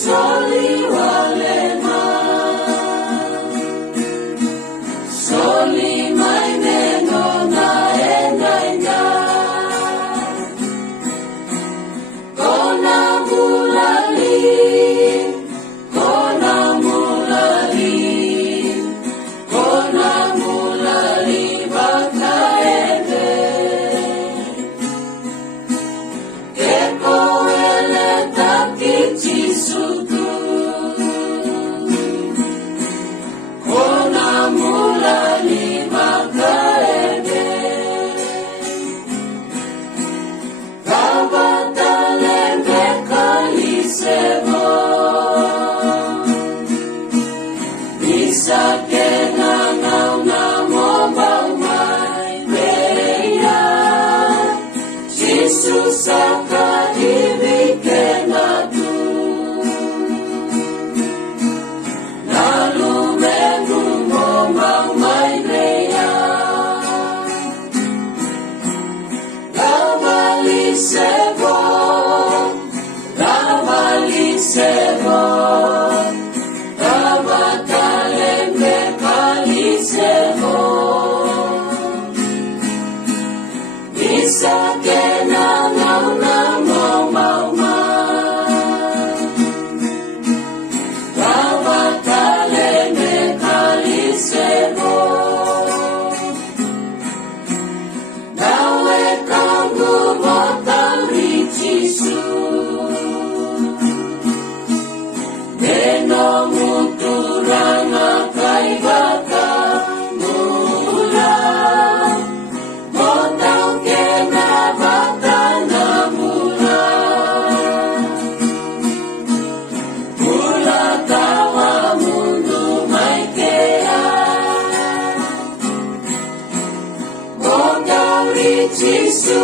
soli walema, soli may neno na enda, kona mulali, bakaende, keko ele takicisutu, kona mulali bakaende, kabatalembe kalisemo, bisake nangau namobau mai beya, Jesus akadimikenatu, nalumengu momau mai beya, gavalisebo, gavatalembe kalisebo, bisake nangau namomau mai, gavatalembe kalisebo, nawe kanggu motari Jisu, Beno muturanga kai baka mula, motau kena batana mula, mula tawa mundu mai kea, motau Jisu.